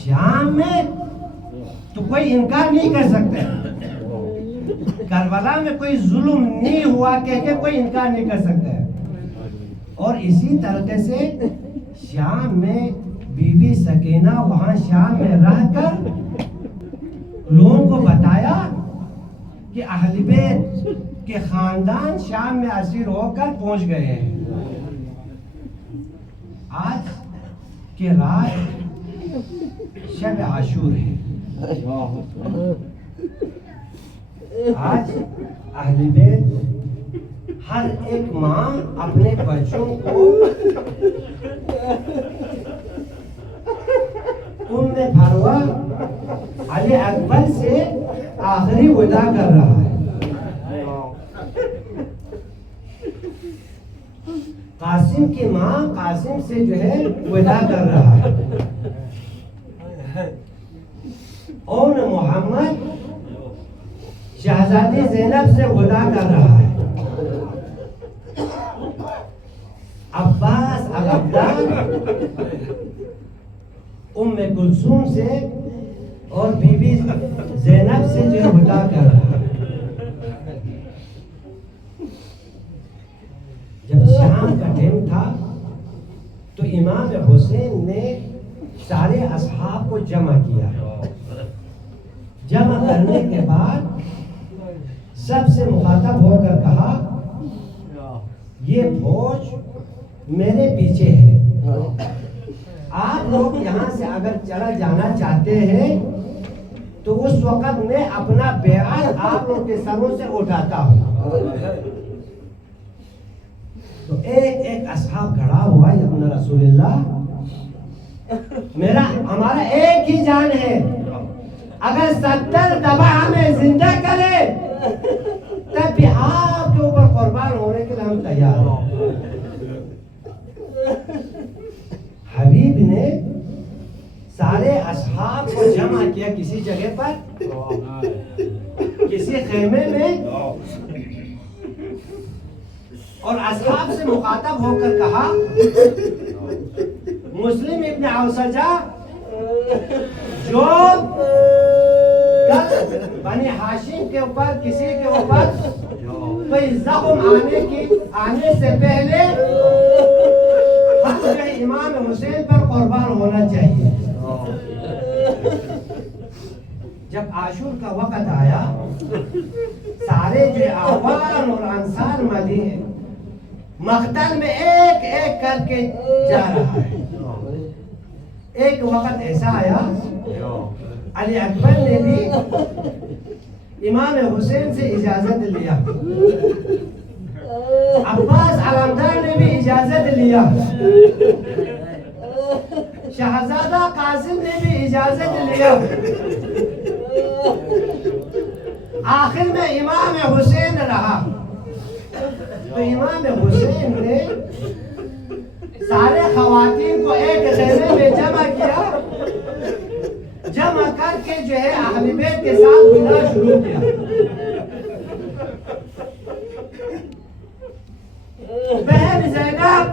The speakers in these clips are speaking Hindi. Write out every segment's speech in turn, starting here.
शाम में तो कोई इनकार नहीं कर सकता, करबला में कोई जुल्म नहीं हुआ कह के कोई इनकार नहीं कर सकता है। और इसी तरीके से शाम में बीवी सकीना वहां शाम में रहकर लोगों को बताया कि अहले बैत के खानदान शाम में असीर होकर पहुंच गए हैं। आज के रात शब आशूर है। आज अहले बैत हर एक माँ अपने बच्चों को उम्मे फरवा अली अकबर से आखिरी विदा कर रहा है। कासिम की माँ कासिम से जो है विदा कर रहा है और मोहम्मद शहजादी ज़ैनब से विदा कर रहा है। अब्बास अल-अब्दाल उम्मे कुलसूम से और बीबी ज़ैनब से जो विदा कर रहा है। जब शाम का टाइम था तो इमाम हुसैन ने सारे असहाब को जमा किया। जमा करने के बाद सबसे मुखातब होकर कहा, ये फौज मेरे पीछे है, आप लोग यहाँ से अगर चला जाना चाहते हैं तो उस वक्त मैं अपना बैर आप लोग के सरों से उठाता हूँ। तो एक एक असहाब खड़ा हुआ, या रसूलुल्लाह, हमारा एक ही जान है, अगर 70 दफा हमें जिंदा करे तब भी आपके ऊपर कुर्बान होने के लिए हम तैयार हैं। हबीब ने सारे असहाब को जमा किया किसी जगह पर, किसी खेमे में, और असहाब से मुखातब होकर कहा, मुस्लिम इब्न औसजा जो कल बनी हाशिम के ऊपर किसी के ऊपर कोई जख्म आने से पहले हम जो है इमाम हुसैन पर कुर्बान होना चाहिए। जब आशूर का वक़्त आया, सारे जो आवाम और अंसार मदीने मख्तल में एक एक करके जा रहा है। एक वक़्त ऐसा आया, अली अकबर ने भी इमाम हुसैन से इजाजत लिया, अब्बास अलमदार ने भी इजाजत लिया, शहजादा कासिम ने भी इजाजत लिया। आखिर में इमाम हुसैन रहा। तो इमाम हुसैन ने सारे खवातीन को एक खेमे में जमा किया, जमा करके जो है अहले बैत के साथ विदा शुरू किया। बहन ज़ैनब,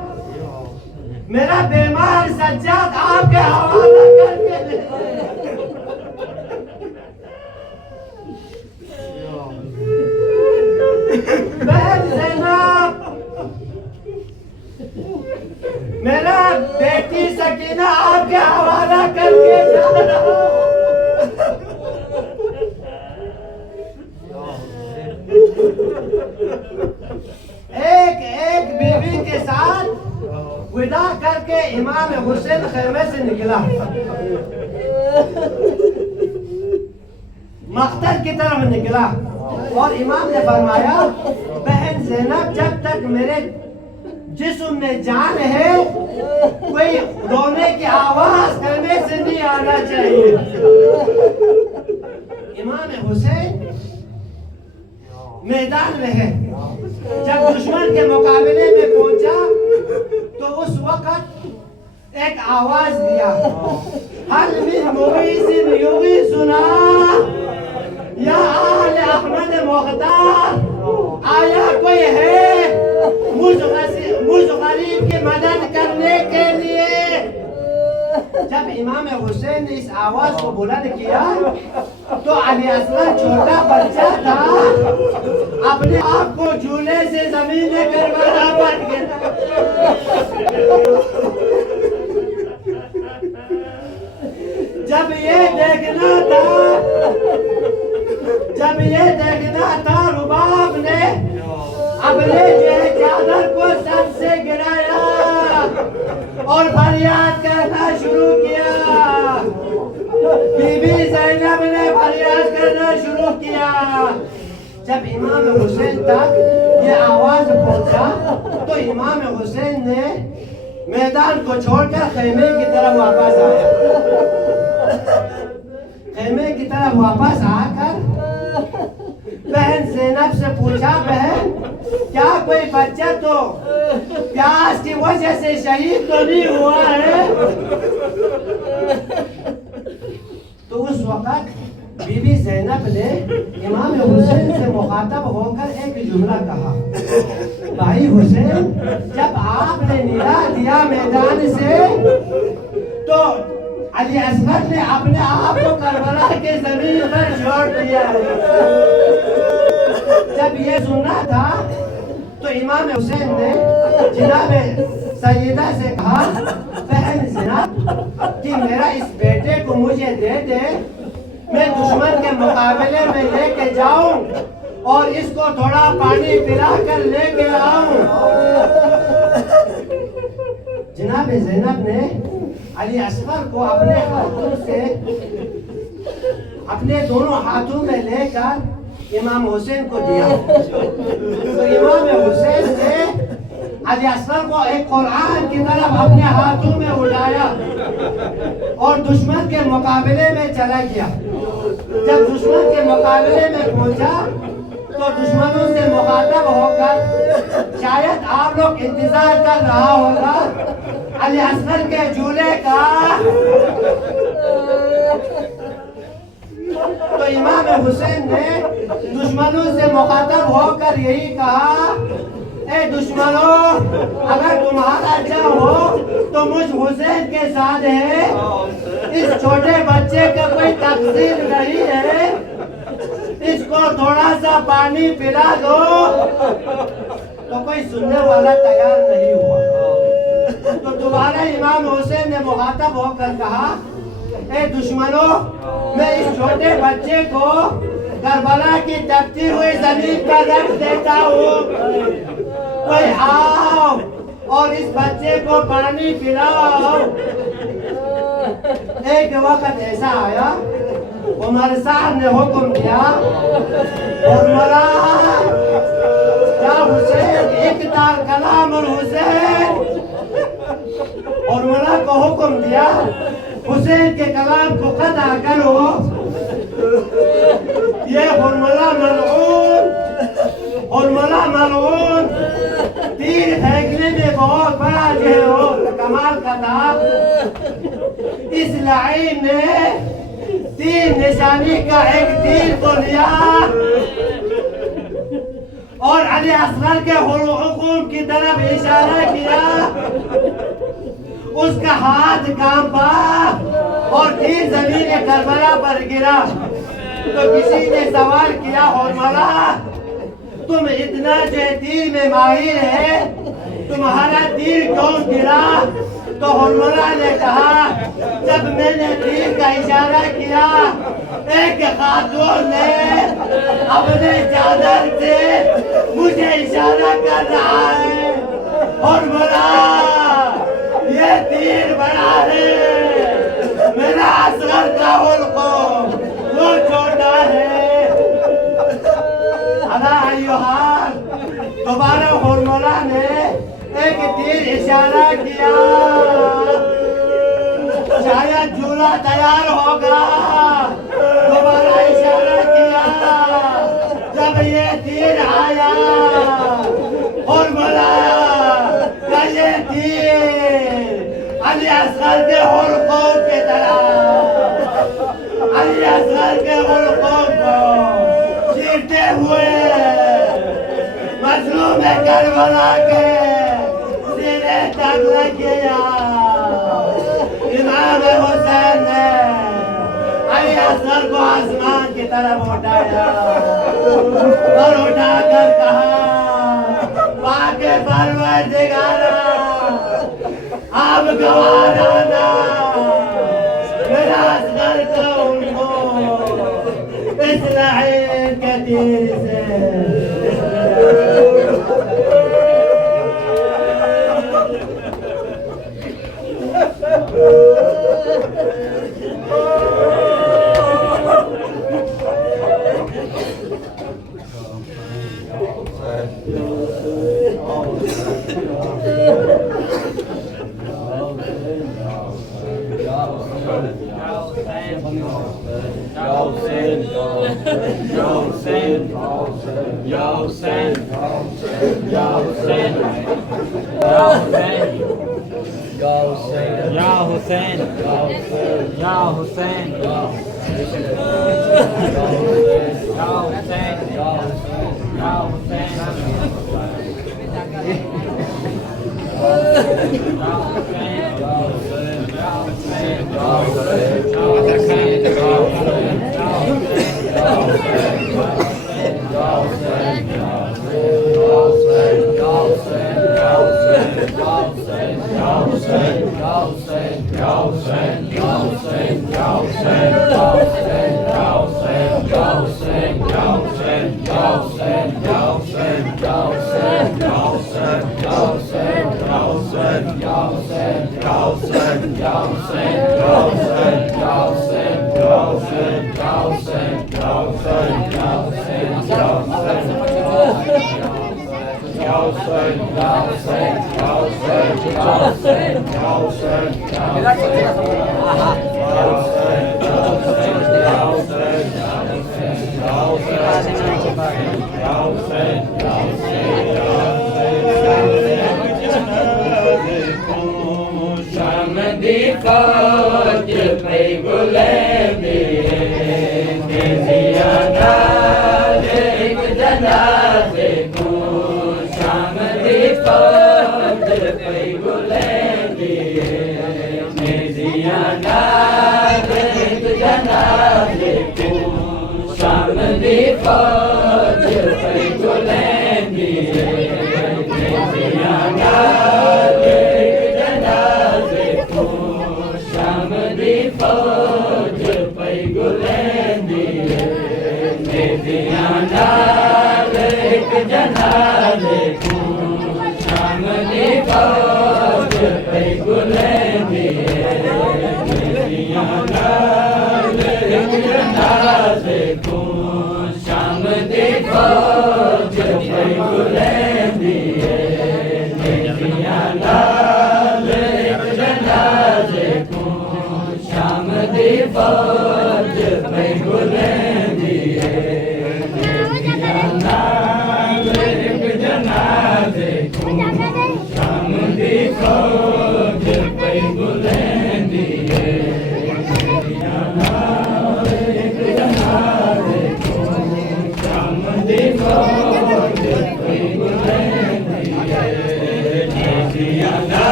मेरा बीमार सज्जाद आपके हवाला करके बहन ज़ैनब, मेरा बेटी सकीना आपके हवाला करके जा रहा हूं। एक एक बीवी के साथ विदा करके इमाम हुसैन खेमे से निकला, मख्तल की तरफ निकला, और इमाम ने फरमाया, बहन ज़ैनब, जब तक मेरे जिस्म में जान है कोई रोने की आवाज करने से नहीं आना चाहिए। इमाम हुसैन मैदान में है। जब दुश्मन के मुकाबले में पहुंचा तो उस वक्त एक आवाज दिया, हल मिन मुगीसिन युगीसुना या आले अहमद मुख्तार, आया कोई है मुझ गरीब की मदद करने के लिए। जब इमाम हुसैन ने इस आवाज को बुलंद किया तो अली असगर छोटा बच्चा था, अपने आप को झूले से जमीन में करवला पड़ गया। जब ये देखना था रुबाब ने अपने चादर को सर से गिराया और फरियाद करना शुरू किया। बीबी ज़ैनब ने फरियाद करना शुरू किया। जब इमाम हुसैन तक ये आवाज पहुंचा तो इमाम हुसैन ने मैदान को छोड़कर खेमे की तरफ वापस आया। खेमे की तरफ वापस आकर बहन ज़ैनब से पूछा, बहन क्या कोई बच्चा तो प्यास की वजह से शहीद तो नहीं हुआ है? तो उस वक्त बीबी ज़ैनब ने इमाम हुसैन से मुखातब होकर एक जुमला कहा, भाई हुसैन, जब आपने निदा दिया मैदान से तो अली असगर ने अपने आप को करबला के जमीन पर छोड़ दिया है। जब ये सुना था तो इमाम हुसैन ने जनाब सैयदा से कहा, बहन ज़ैनब कि मेरा इस बेटे को मुझे दे दे, मैं दुश्मन के मुकाबले में लेके जाऊं और इसको थोड़ा पानी पिला कर लेके आऊं। जनाब ज़ैनब ने अली असगर को अपने हाथों से, अपने दोनों हाथों में लेकर इमाम हुसैन को दिया। तो इमाम हुसैन ने अली असगर को एक कुरान की तरफ अपने हाथों में उठाया और दुश्मन के मुकाबले में चला गया। जब दुश्मन के मुकाबले में पहुंचा तो दुश्मनों से मुखातब होकर, शायद आप लोग इंतजार कर रहा होगा अली असगर के झूले का, तो इमाम हुसैन ने दुश्मनों से मुखातब होकर यही कहा, ए दुश्मनों, अगर तुम्हारा चाहो तो मुझ हुसैन के साथ है, इस छोटे बच्चे का कोई तकसीर नहीं है, इसको थोड़ा सा पानी पिला दो। तो कोई सुनने वाला तैयार नहीं हुआ। तो दोबारा इमाम हुसैन ने मुखातब होकर कहा, ए दुश्मनों, मैं इस छोटे बच्चे को करबला की तपती हुई जमीन पर रख देता हूँ, कोई आओ और इस बच्चे को पानी पिलाओ। एक वक्त ऐसा आया, उमर साहब ने हुक्म दिया, उमरा या हुसैन इकतार कलाम और हुसैन, उमरा को हुक्म दिया, हुसैन के कलाम को कदा करो। ये उर्मिला मलऊन तीर फेंकने में बहुत बड़ा जो है कमाल का था। इस लाइन ने तीर निशानी का एक तीर को लिया और अली असगर के हुकुम की तरफ इशारा किया। उसका हाथ कांपा और तीर जमीन करबला पर गिरा। तो किसी ने सवाल किया, हुर्मिला, तुम इतना जो तीर में माहिर है, तुम्हारा तीर क्यों गिरा? तो हुर्मिला ने कहा, जब मैंने तीर का इशारा किया, एक खातून ने अपने चादर से मुझे इशारा कर रहा है। हुर्मिला, ये तीर बड़ा है, मेरा असगर का हुक्म वो छोटा है। अलायुहाल दोबारा हुर्मिला ने एक तीर इशारा किया, शायद झूला तैयार होगा। दोबारा इशारा किया, जब ये तीर आया, हुर्मिला का ये तीर अली असगर के हुक्म की तरह, अली असगर के हुक्म को चीरते हुए मजलूम करबला के सिरे तक लग गया। इमाम सर को आसमान की तरफ उठाया और उठाकर कहा, पाके परवरदिगारा, आप गवारा ना निराश कर के उनको इस लहर के तीर से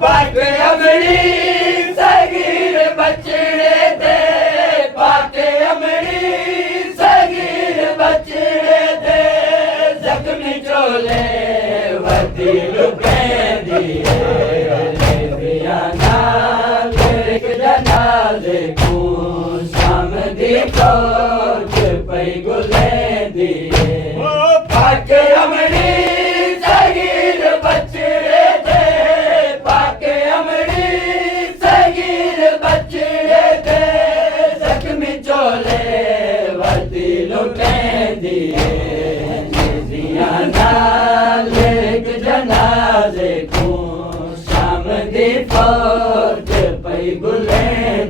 Patriot दिल दिए दिया नाल एक जनाजे को शाम दी फौज पई गुले दिए पाक अमरी सगीर बचड़े थे पाक अमरी सगीर बचड़े थे जख्मी चोले वर्दी लुटे दिए दिया नाल एक जनाजे को शाम दी फौज पई गुले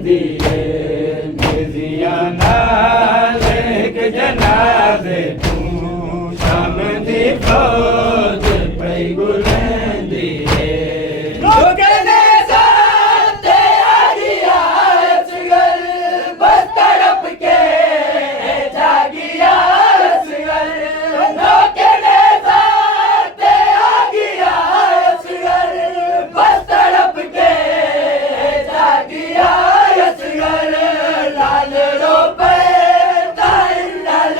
दिए दिया नाल एक जनाजे को शाम दी फौज पई गुले दिए लोकने साथे आ गया असगर बस तड़प के जागिया असगर लोकने साथे आ गया असगर बस तड़प के जागिया असगर लाल रोपे ताइन लाल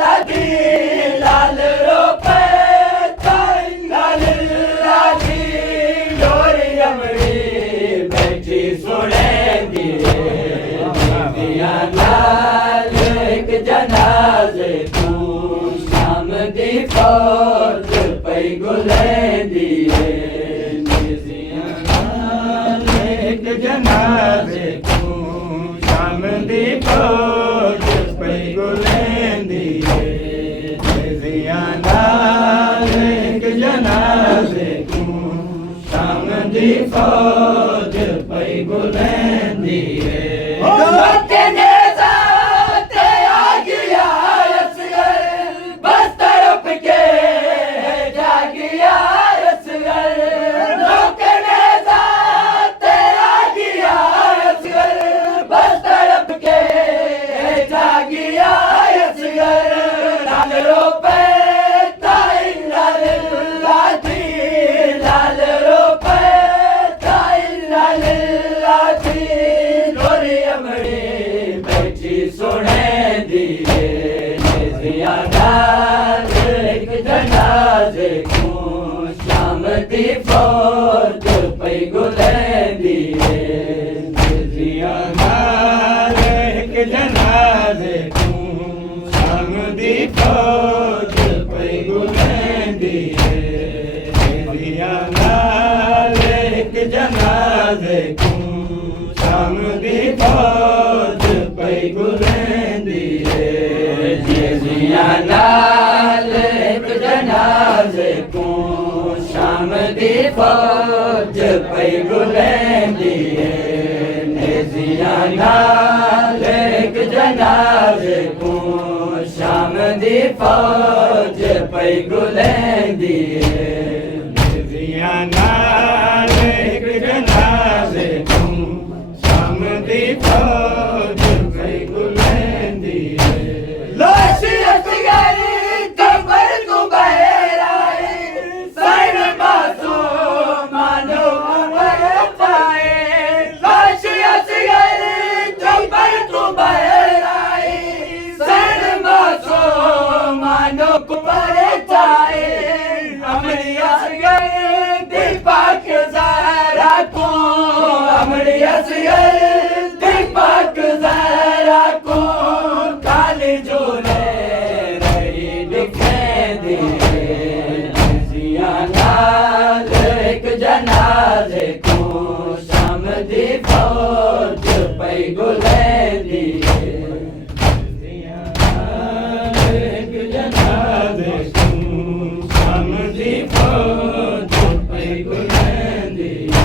लागी लाल रोपे ताइन लाल लागी डोरी अमरी बैठी सुने दिए दिया लाल एक जनाजे को शाम दी फौज पई गुले दिए दिया लाल एक जनाजे को शाम दी फौज पई गुले दिए दिया लाल एक जनाजे को शाम दी फौज पई गुले दिए लोकने साथे आ गया असगर बस तड़प के जागिया असगर लोकने साथे आ गया असगर बस तड़प के जागिया असगर लाल रोपे ताइन लाल लाठी लाल रोपे ताइन लाल लाठी डोरी अमरी बैठी सुने दिए दिया नाल एक जनाजे को शाम दी फौज पई गुले दिए दिया नाल एक जनाजे को शाम दी फौज पई गुले दिए दिया नाल एक जनाजे को शाम दी फौज पई गुले दिए दिया नाल एक जनाजे को शाम दी फौज पई गुले दिए दिया नाल एक जनाजे को शाम दी फौज पई गुले दिए दिया नाल एक जनाजे को शाम दी फौज पई गुले दिए लाश असगर कबर को बहराए सर मासूम मानो पाए लाश असगर कबर को बहराए सर मासूम मानो पाए अमरी असगर दीपक ज़हरा को अमरी असगर दीपक ज़हरा को काली जोले रही दिखे दिए दिया नाल एक जनाजे को शाम दी फौज पई गुले दिए दिया नाल एक जनाजे को शाम दी फौज पई गुले दिए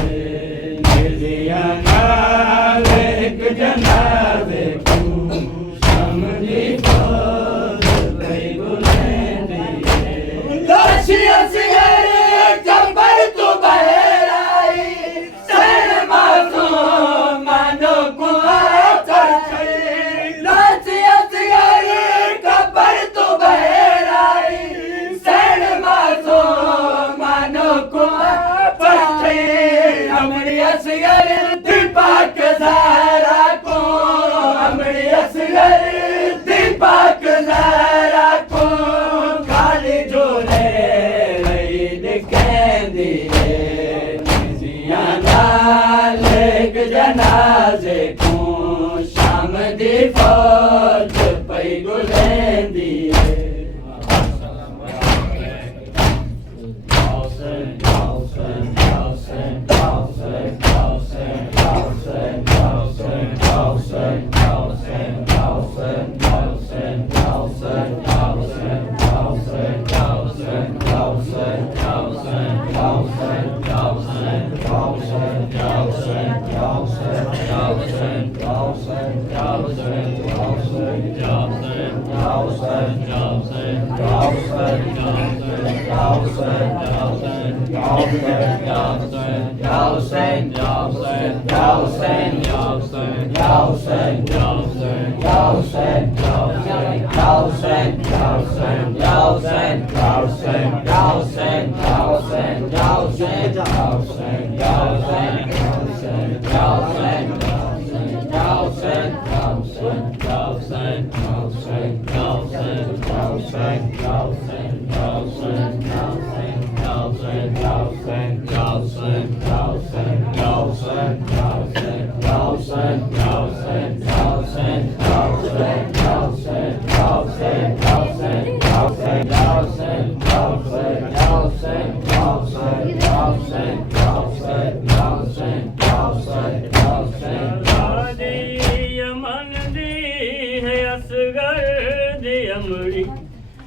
दिया नाल एक जनाजे को शाम दी फौज पई गुले दिए लाश असगर कबर तो बहराई सर मासूम मानो लाश असगर कबर तो बहराई सर मासूम मानो अमरी असगर दीपक ज़हरा को अमरी असगर दीपक ज़हरा को काली जोले कहंदी निजियां नाल एक जनाजे को शाम दी फौज पई गुलेंदी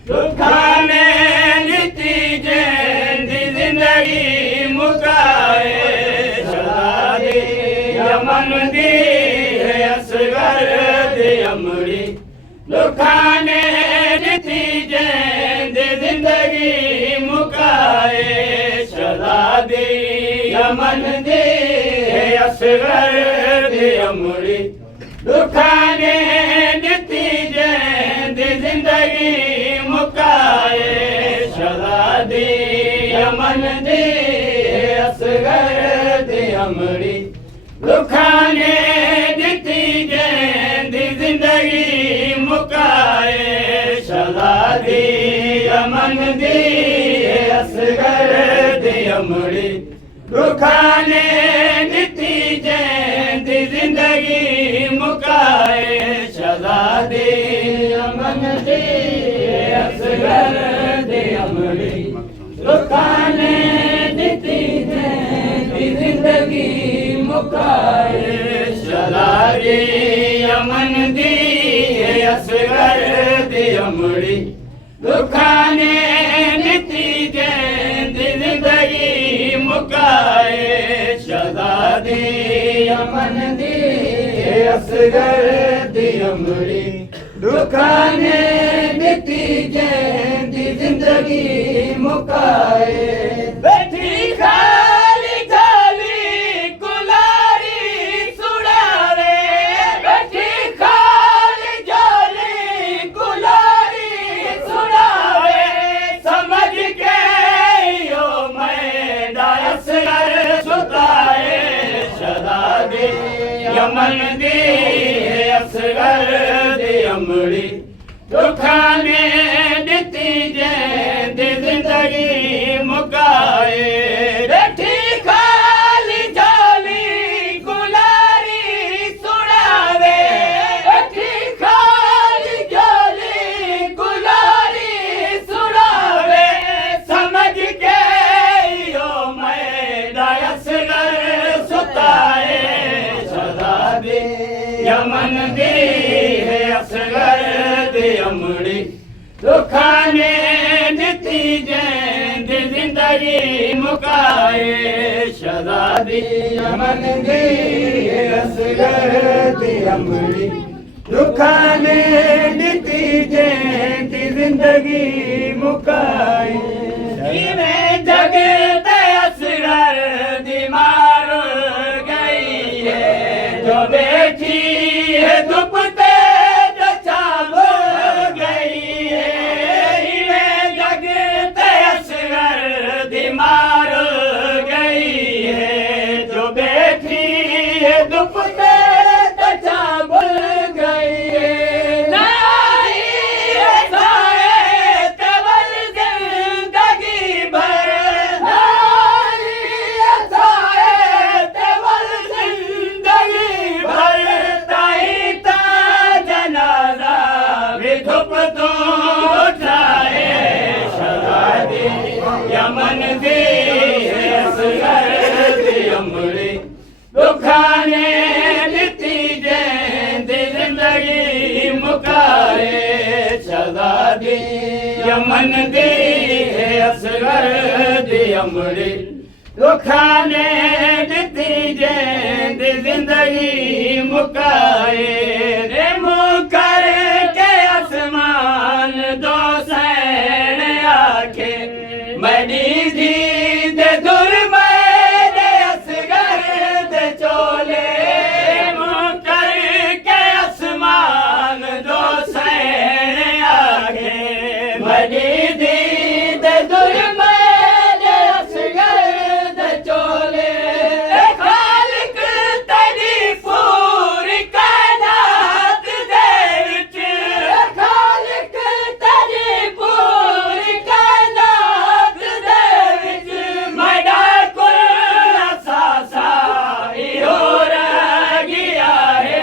दुखाने नीति जैंदी जिंदगी मुकाए शरादी यमन दी है असगर दी अमरी दुखाने नीति जैंदी जिंदगी मुकाए शरादी यमन दी है असगर दी अमरी दुखाने नीति जैंदी जिंदगी मुकाए शरादी यमन दी असगर दी अमरी दुखाने नीति जैंदी जिंदगी मुकाए शरादी यमन दी असगर दी अमरी दुखाने नीति जैंदी जिंदगी मुकाए शरादी यमन दी असगर दी अमरी दुखाने नीति जैंदी जिंदगी मुकाए शरादी यमन दी असगर दी अमरी दुखाने नीति जैंदी जिंदगी मुकाए शरादी यमन दी असगर दी अमरी दुखाने नीति जैंदी जिंदगी मुकाए बैठी खाली थाली कुलारी सुड़ावे बैठी खाली जाली कुलारी सुड़ावे समझ के यो मैं डायस कर सुताए शरादी यमन दी असगर दी अमरी दुखाने नीति जैंदी जिंदगी मुकाए बैठी खाली जाली गुलारी सुड़ावे बैठी खाली जाली गुलारी सुड़ावे समझ के यो मैं डायस कर सुताए शरादी यमन दी है असगर दी अमरी दुखाने नीति जैंदी जिंदगी मुकाए शरादी यमन दी है असगर दी अमरी दुखाने नीति जैंदी जिंदगी मुकाए में जगते असगर दी मार गई है जो बैठी है दुपते चाब गई है जगते असगर दी मार गई है जो बैठी है दुपते चाब गई है नहीं है साए केवल जिंदगी भर यमन दी असगर दी अमड़ी दुखाने दिती जैंद जिंदगी मुकाए रे मुकर के आसमान दो सैन आखे मड़ी दी दे दूर मेरे असगर दे चोले मुकर के आसमान दो सैन आखे मड़ी दी दे दूर मेरे असगर दे चोले खालिक तेरी पूरी कायनात दे विच खालिक तेरी पूरी कायनात दे विच मैडा कुल सासा इहो रह गया है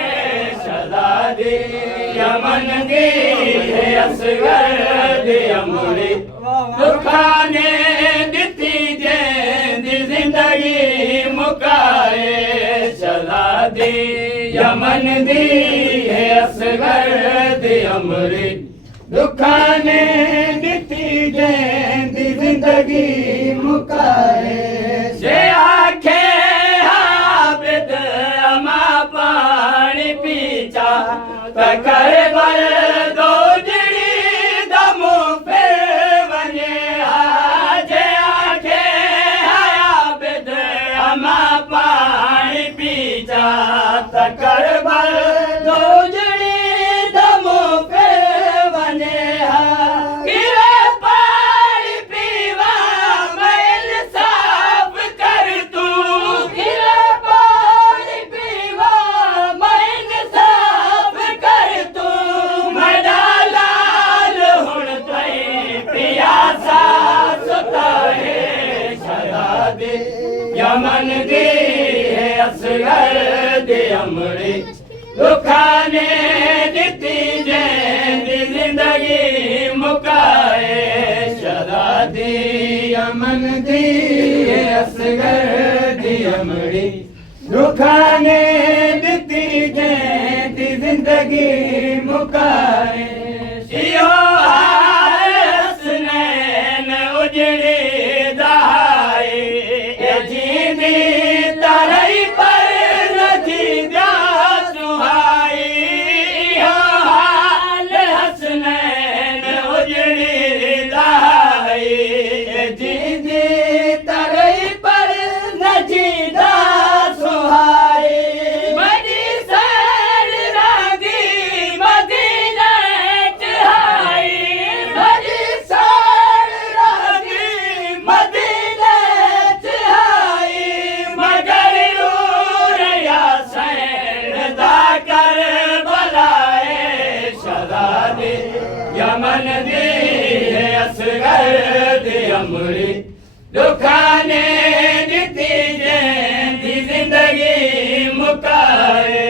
सदा दी यमन दी असगर दी अमड़ी दुखाने दिती जैंदी जिंदगी मुकाए सदा दी यमन दी असगर दी अमड़ी दुखाने दिती जैंदी जिंदगी मुकाए से आखे हाबिद अमा पानी पीचा तकर बल दो जड़ी दमो फिर वने आजे आखे हाबिद अमा पानी पीचा तकर बल दो जड़ी दमो फिर वने गिरे पानी पीवा मैल साफ कर तू गिरे पानी पीवा मैल साफ कर तू मड़ा लाल हुण तई पियासा सुता है सदा दे यमन दी असगर दे अमड़ी दुखाने दिती जैंदी जिंदगी मुकाए सदा दी यमन दी असगर दी अमड़ी दुखाने दिती जैंदी जिंदगी मुकाए इहो हाल हसनैन उजड़ी दहाई ए जींदी तरई पर न जींदा सुहाई इहो हाल हसनैन उजड़ी दहाई ए जींदी तरई पर न जींदा सुहाई बड़ी सैर रागी मदीना चढ़ाई बड़ी सैर रागी मदीना चढ़ाई मगर रूरिया सैन दा कर बलाए सदा दे यमन दी असगर दी अमड़ी दुखाने दिती जैंदी जिंदगी मुकाए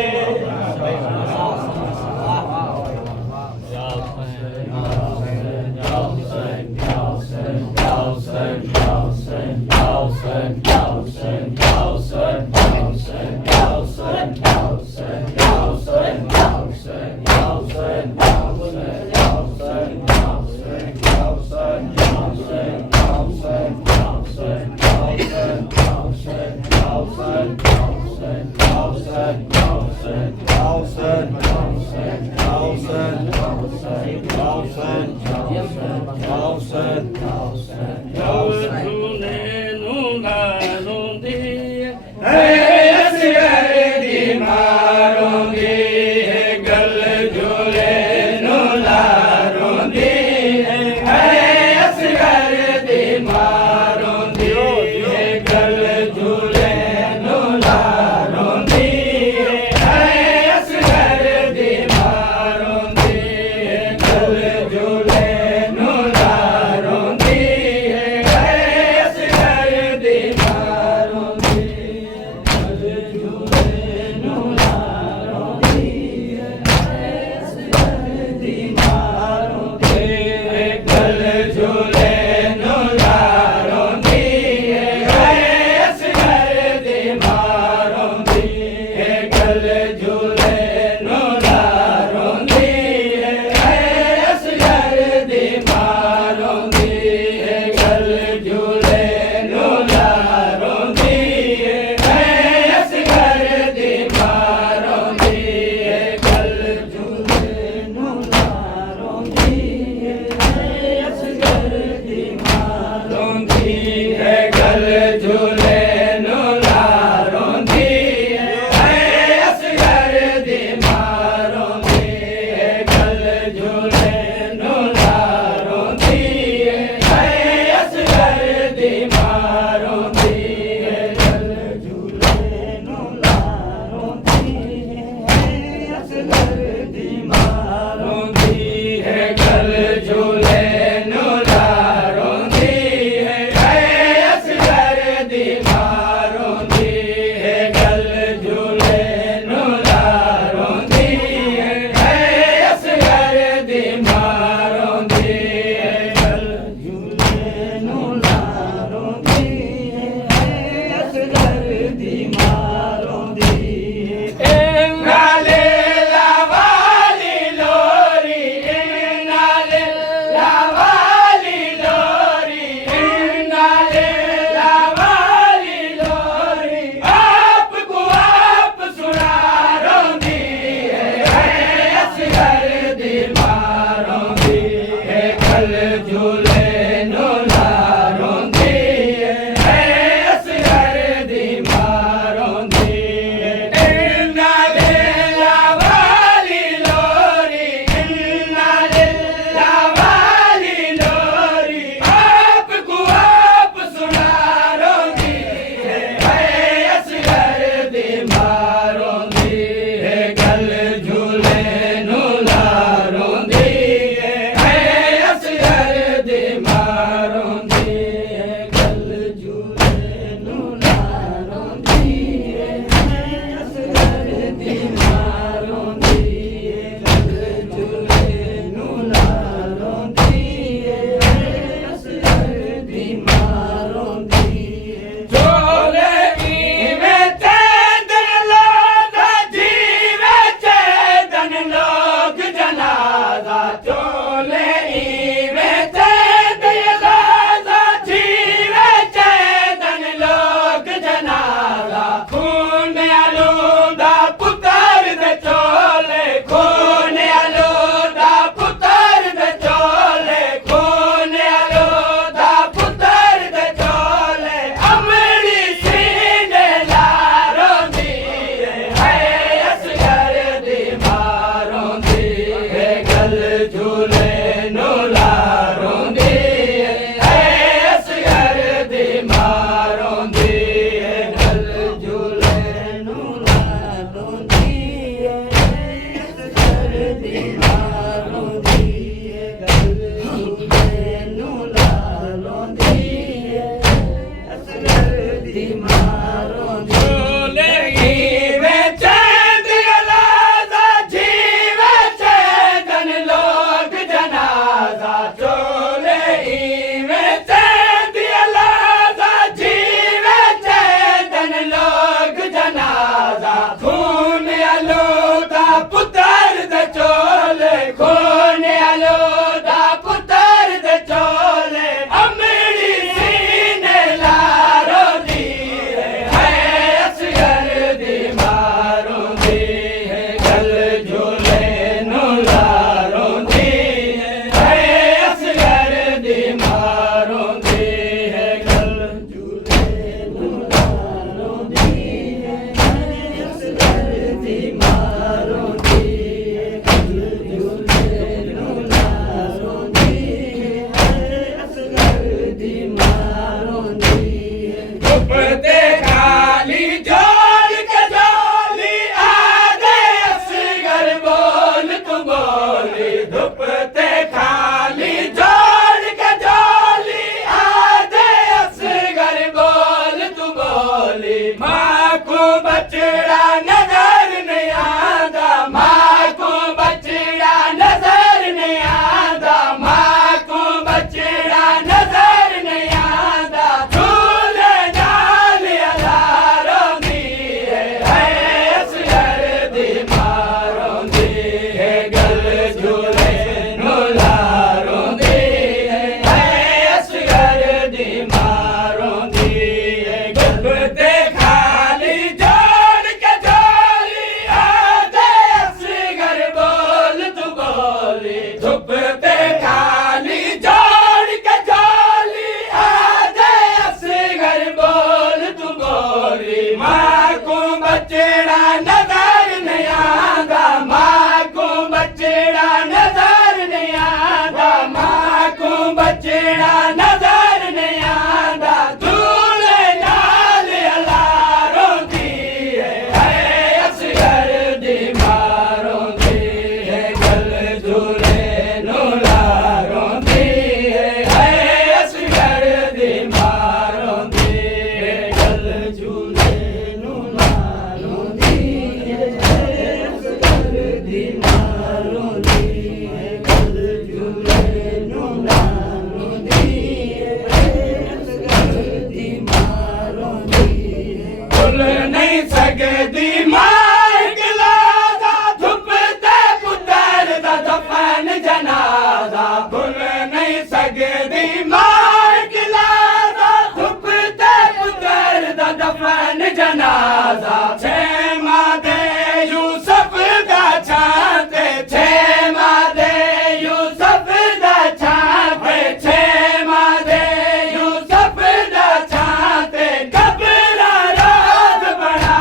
दी मारो झूले वे चैन अलाजा जीवे चैन लोग जनाजा चोले वे चैन अलाजा जीवे चैन लोग जनाजा खून आलूदा पुत्र दे चोले खून आलूदा पुत्र दे चोले अमड़ी सीने लारो दी है असगर दी मारो दी है गल झूले नु लारो दी है असगर दी मारो दी है गल झूले नु लारो दी है असगर दी मारो दी है गल झूले नु लारो दी है असगर दी मारो दी धुपते खाली जोड़ के जोली आगे असगर बोल तू बोली धुपते खाली जोड़ के जोली आगे असगर बोल तू बोली माँ को बचड़ा नजर नहीं आंदा माँ को बचड़ा नजर नहीं आंदा माँ को बचड़ा नजर नहीं आंदा झूले जाल अलारो दी है असगर दी मारो दी है गल झूले नु लारो दी है असगर दी मारो दी है गलबते खाली जोड़ के जोली आधे असगर बोल तू बोली धुपते खाली जोड़ के जोली आधे असगर बोल तू बोली माँ को बचड़ा नजर नहीं आंदा माँ को बचड़ा नजर नहीं आंदा माँ को बचड़ा नजर नहीं आंदा झूले नाल अलारो दी है असगर दी मारो दी है गल झूले नु लारो दी है असगर दी मारो दी है गल झूले नु लारो दी है असगर दी मारो दी है गल झूले नु लारो दी है असगर दी मारो दी भुल नहीं सकदी मार गिलादा धुपते पुत्र दा दफन जनाजा भुल नहीं सकदी मार गिलादा धुपते पुत्र दा दफन जनाजा छे मादे यूसुफ दा छाते छे मादे यूसुफ दा छाते छे मादे यूसुफ दा छाते कबरा रात बना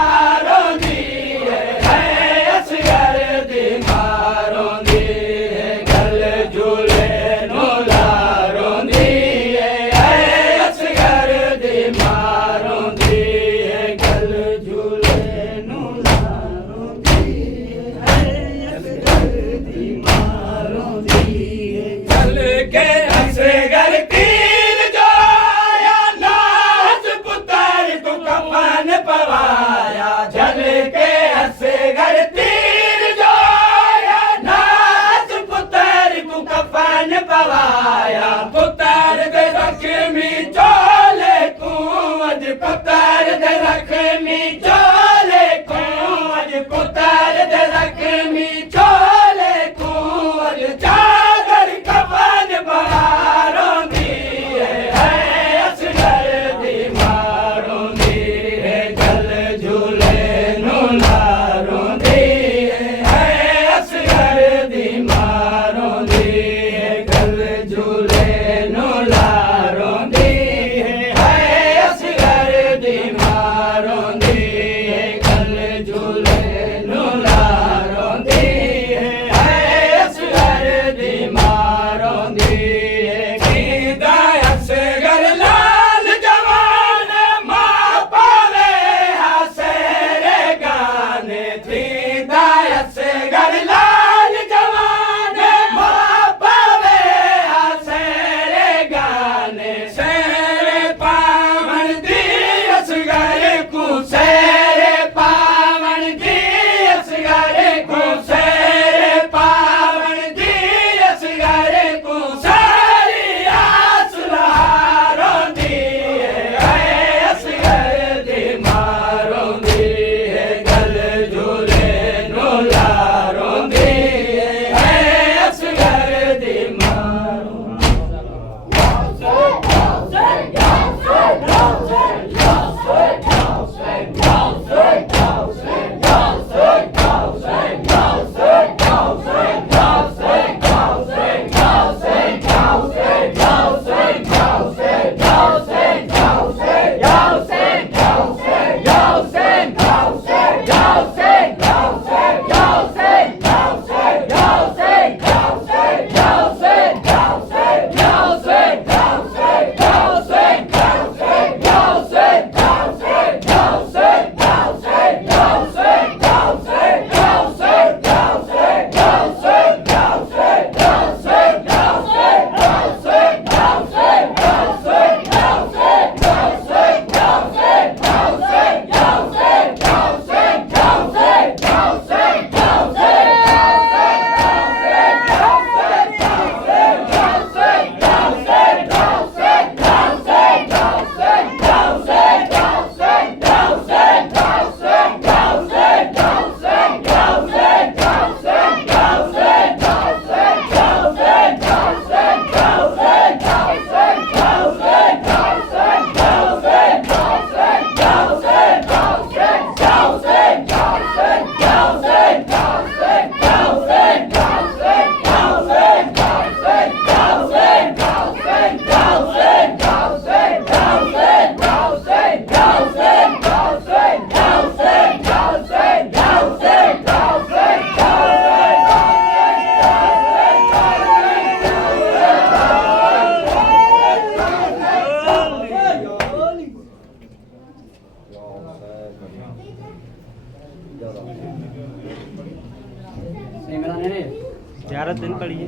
ज़ियारत दिन पड़ी है।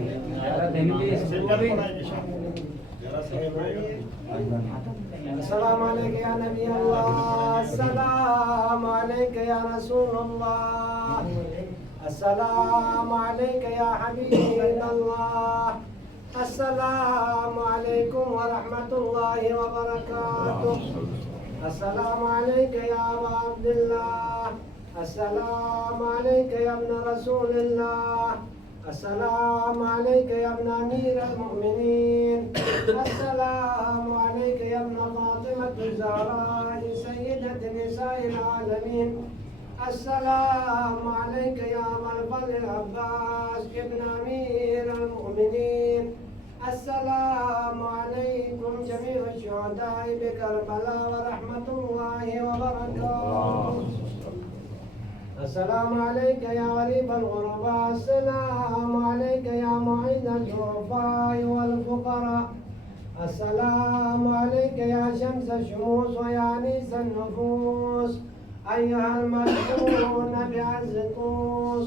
अस्सलाम वालेकुम या नबी अल्लाह, अस्सलाम वालेकुम या रसूल अल्लाह, अस्सलाम वालेकुम या हबीब अल्लाह, अस्सलाम वालेकुम व रहमतुल्लाहि व बरकातुह, अस्सलाम वालेकुम या अबा अब्दुल्लाह, अस्सलाम वालेकुम या इब्न रसूलिल्लाह, अस्सलाम वालेकुम या इब्न अमीर अल-मुमिनीन, अस्सलाम वालेकुम या इब्न फातिमत ज़हरा सय्यदत निसाइल आलमीन, अस्सलाम वालेकुम या अबल फज़ल अब्बास इब्न अमीर अल-मुमिनीन, अस्सलाम वालेकुम जमीअ शुहदाए बिकरबला व रहमतुल्लाहि व बरकातुह, अस्सलाम वालेकुम या गरीब अल-गुरबा, अस्सलाम वालेकुम या मुईद अल-ज़ुअफ़ाए वल फ़ुक़रा, अस्सलाम वालेकुम या शम्स अश-शुमूस व या अनीस अन-नुफूस, अय्युहल मदफून बिअज़्ज़ तूस,